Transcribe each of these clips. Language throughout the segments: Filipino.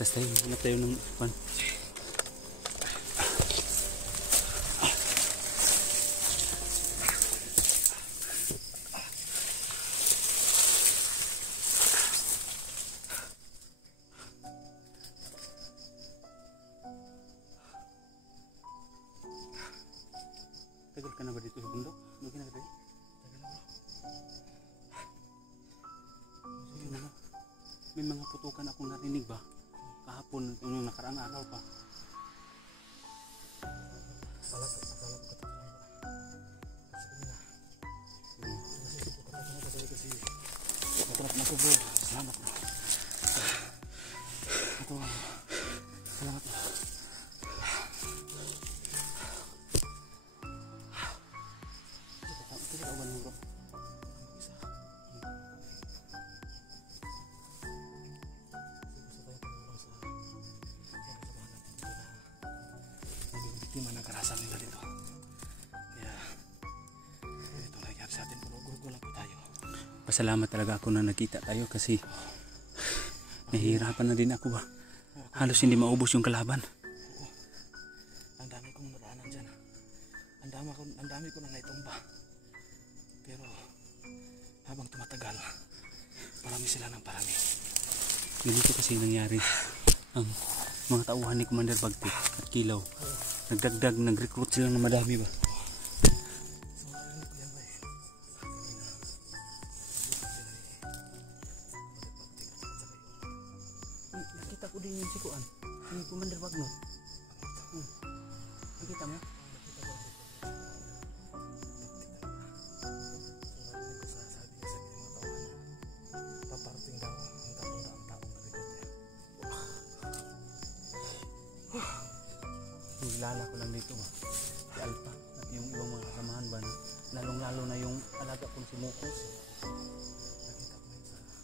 Tas tayo, hanap tayo ng pan. Tagal ka na ba dito sa bundok? Ano ginagawa? Tagal na. May mga putukan akong narinig ba? Kahapon, yung nakaraang araw pa. Salamat bro. Salamat bro. Biktima ng karahasan nila dito. Kaya ito nangyari sa atin, puro-gurgo lang po tayo. Pasalamat talaga ako na nakita tayo kasi nahihirapan na din ako ba. Halos hindi maubos yung kalaban. Oo. Ang dami kong naraanan dyan. Ang dami ko na naitumba. Pero habang tumatagal, parami sila ng parami. Ganito kasi nangyari ang mga tauhan ni Commander Bagtik at Kilaw. Nagdagdag, nag-recruit sila ng madami ba? Nakita ko din yung sikuan, yung Commander Bagno. Nakita mo? Paparting daw ang 300 taong nag-recruit. Nilala ko lang dito ba, si Alpha at yung ibang mga kasamahan ba na lalong-lalo na yung alaga kong si Mokos. Nakita ko yun sa dito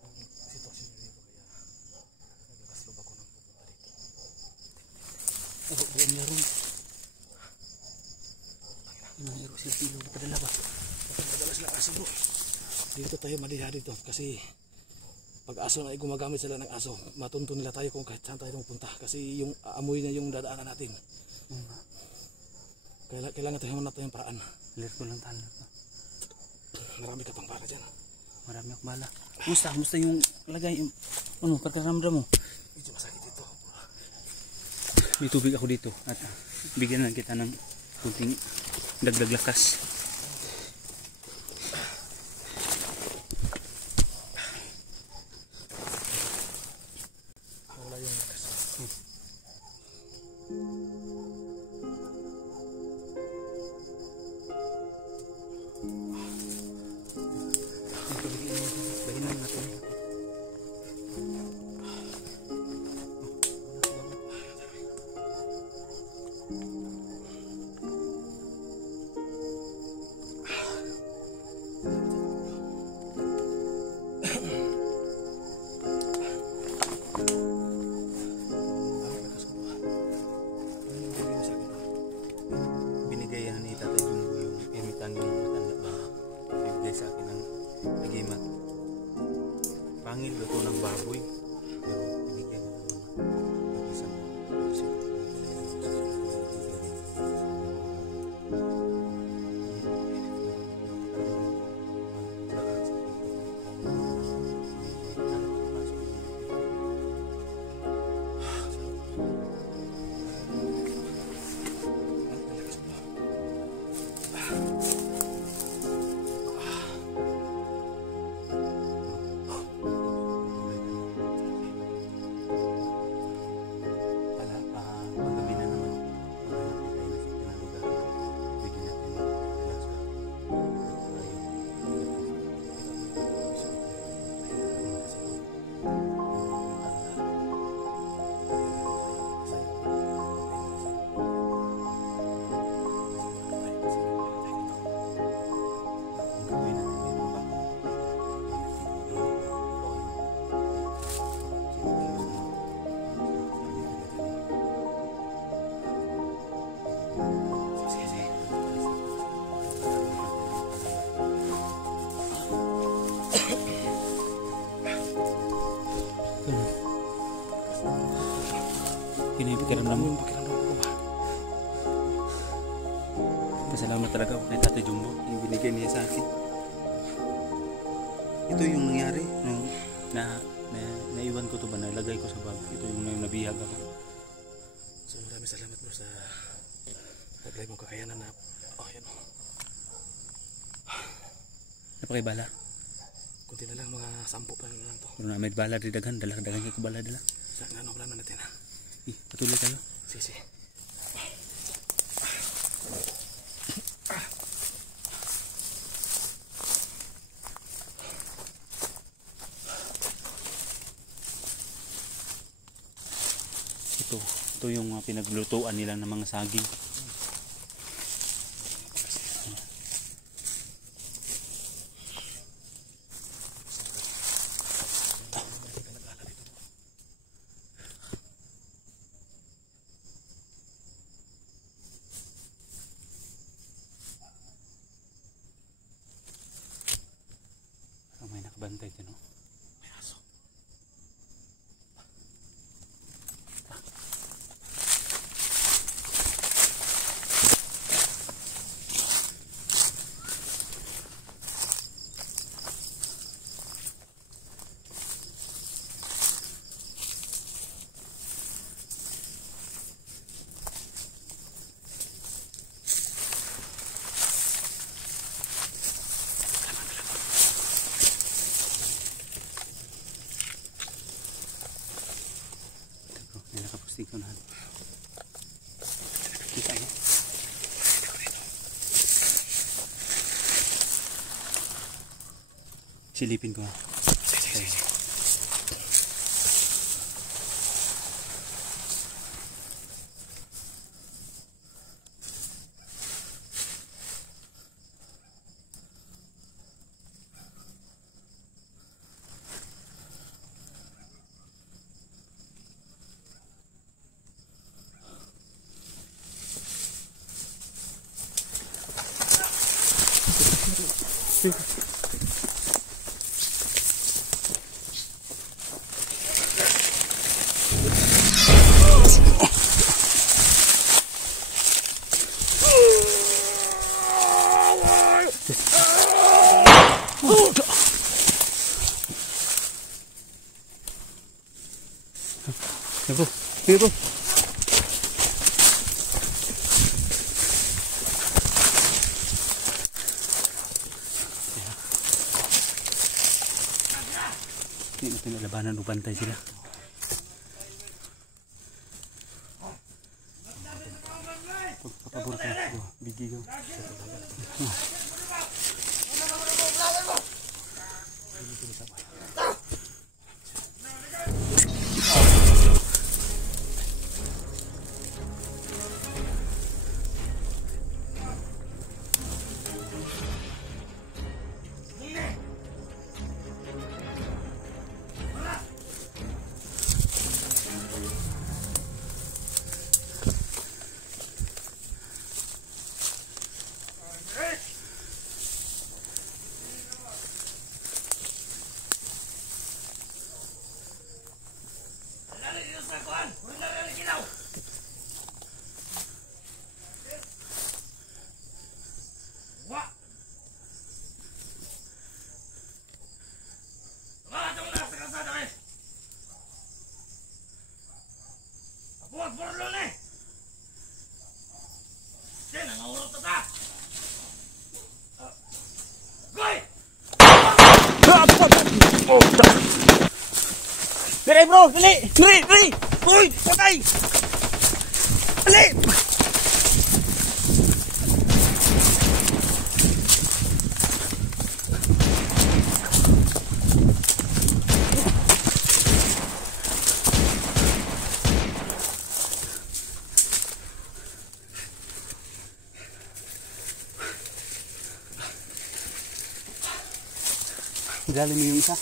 na ang sitwasyon nyo dito, kaya nagkaslob ako nang pupunta dito. Buwan niya rin. Inangiro sila Kilo na padala ba? Padala sila aso bro. Dito tayo maliha dito kasi pag aso na gumagamit sila ng aso, matuntun nila tayo kung kahit saan tayo pupunta kasi yung amoy na yung dadaanan natin. Kailangan tayo manap tayong paraan. Lihat ko lang tayo. Marami ka pang bala dyan. Marami akong bala. Musta yung lagay, ano, pagkaramdam mo? Medyo masakit dito. May tubig ako dito at bigyan lang kita ng kunting dagdag lakas. pakiramdam mo? Yung pakiramdam ko ba? Pasalamat talaga ako kay Tatay Jumbo. Yung binigay niya sa akin. Ito yung nangyari nung naiwan ko to ba, nalagay ko sa bag. Ito yung nabihag ako. So maraming salamat bro sa taglay mong kakayanan na yan o. Napakibala. Kunti na lang, mga 10 pa lang to. Kung na may bala di daghan, dalang kayo ko bala dala. Sa ano pala natin ha? Patuloy tayo. Sige. Ito yung pinaglutuan nila ng mga saging. May nakabantay dyan, no? May aso. May nakapustig ko na. Kita mo? Silipin ko na. Sige. Bro. Hindi natin nalabanan o bantay sila. Pagpapabor ka. Bigigaw. Dali bro, dali! Dali! Uy! Patay! Dali! Galing mo yung isa.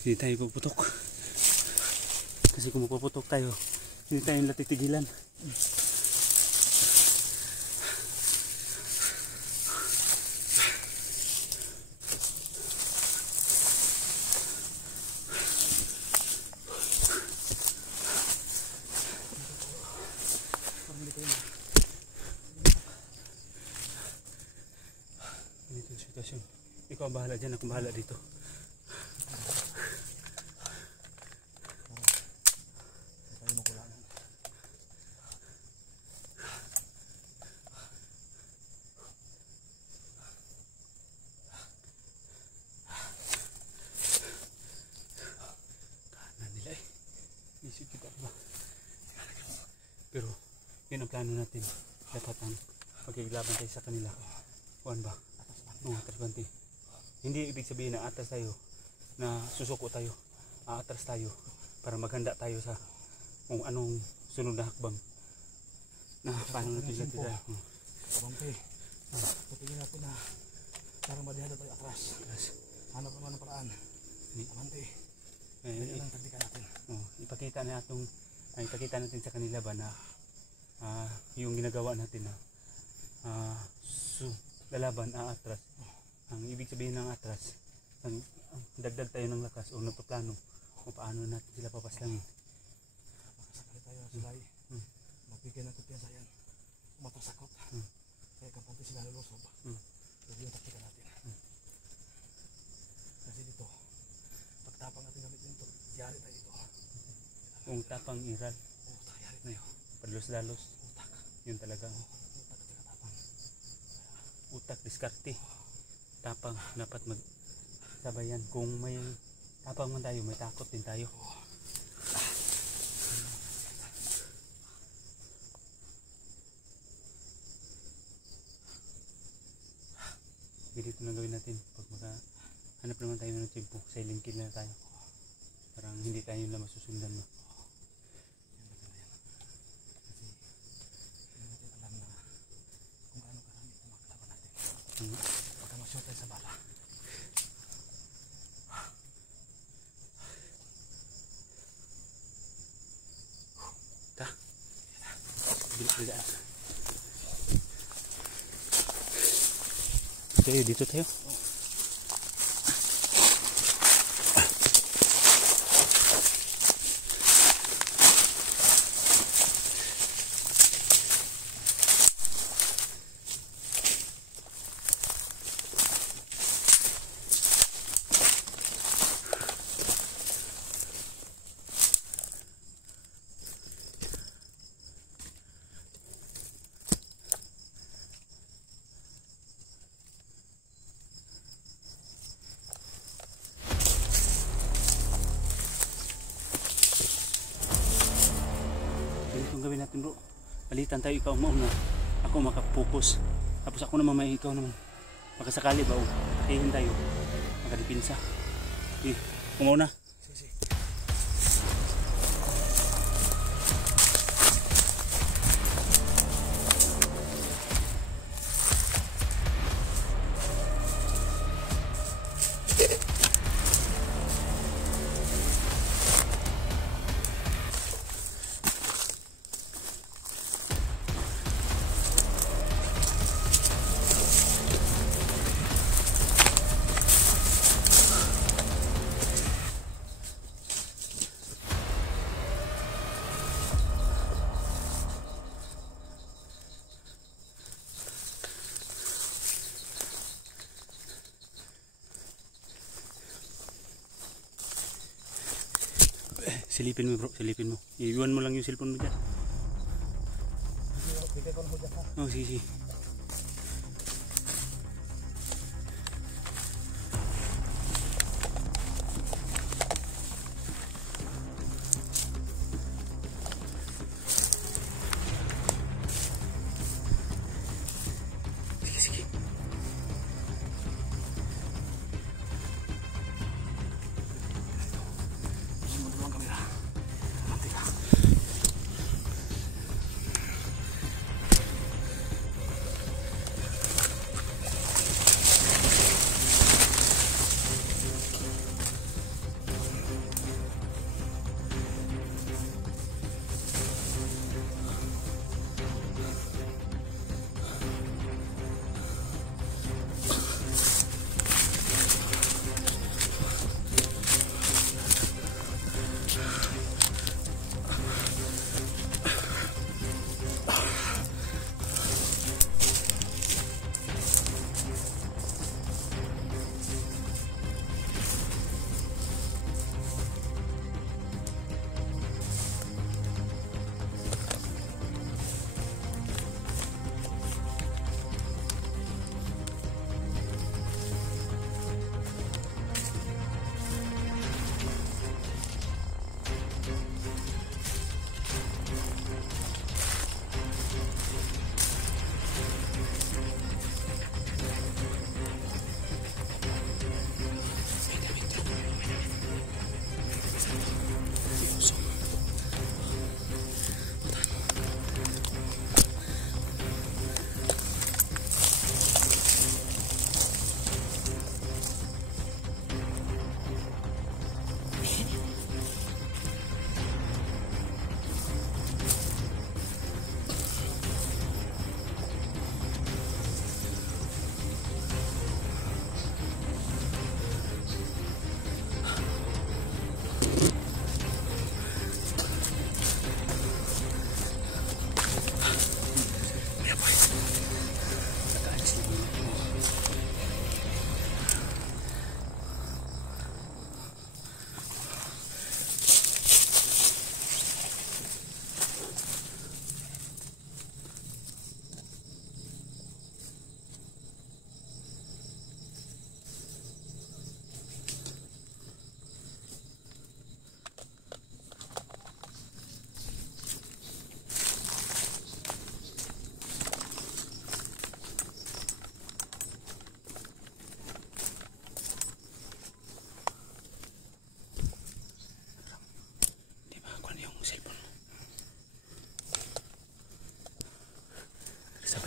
Hindi tayo puputok. Kasi kung mapuputok tayo, hindi tayo natitigilan. ang bahala dyan, akong bahala dito. Tayo makulangan. Kahanan nila eh. Isip kita ba? Pero yun ang plano natin. Dapat ang magkiglaban tayo sa kanila. Kuan ba? Atras bante. Hindi ibig sabihin na atras tayo, na susuko tayo, atras tayo para maghanda tayo sa kung anong sunod na hakbang na paano natin siya tira. Bante, patingin natin na parang madihada tayo atras. Hanap naman ang paraan. Bante, kaya lang taktikan natin. Ipakita natin sa kanila ba na yung ginagawa natin na lalaban, atras. Ang ibig sabihin ng atras, dagdag tayo ng lakas o nagpaplano kung paano natin sila papaslangin. Makasakali tayo ng sulay. Magbigay ng kumpiyansa yan. Matasakot. Kaya kapunti sila lulusob. Pero yung taktika natin. Kasi dito, pagtapang natin gamit dito, yari tayo dito. Kung tapang iral, Yari tayo. palos-dalos, Utak. yun talaga. Utak at tapang. Utak, diskarte. Tapang, dapat magsabayan. Kung may tapang man tayo, may takot din tayo. Ganito na gawin natin. Pag hanap naman tayo ng tiyempo, silent kill na tayo. Parang hindi tayo na masusundan mo. Kasi hindi natin alam na kung gaano karami ang makalaban natin. Baka ma-short tayo sa bala. Bilis-bilis. Okay, dito tayo. Ang gawin natin bro, palitan tayo, ikaw mauna, ako makapokus, tapos ako naman may ikaw naman makasakali ba o takihin tayo, makadipinsa. Okay, kumauna. Sige. Silipin mo bro, silipin mo. Iiwan mo lang yung cellphone mo dyan. Bigay ko ng hudyak ha. Oh, sige. Sige. Sumunod lang kamera. Mantika.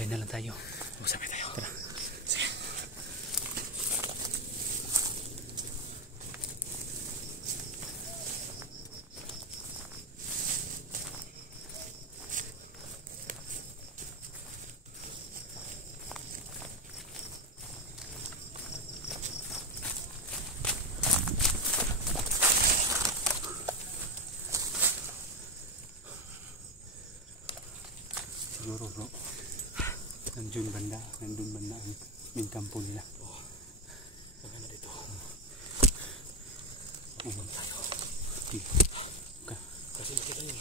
Sabay na lang tayo. Sabay tayo. Tara. Sige. Siguro bro, nandun banda ang main kampo nila. Oo. Maganda dito. Tayo. Sige. Okay. Kasi nakita nyo,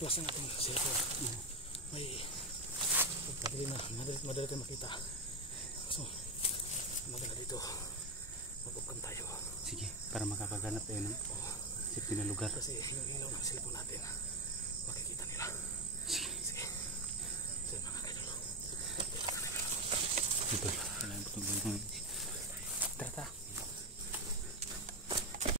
plus ang ating cellphone. May pagkabili na, madali tayo makita. So, maganda dito. Mag-upcam tayo. Sige, para makakaganap tayo ng safety na lugar. Kasi yung ilaw ng cellphone natin, makikita nila. Sige. So, mga kaidol. Ito. Kailangan ko itong tara.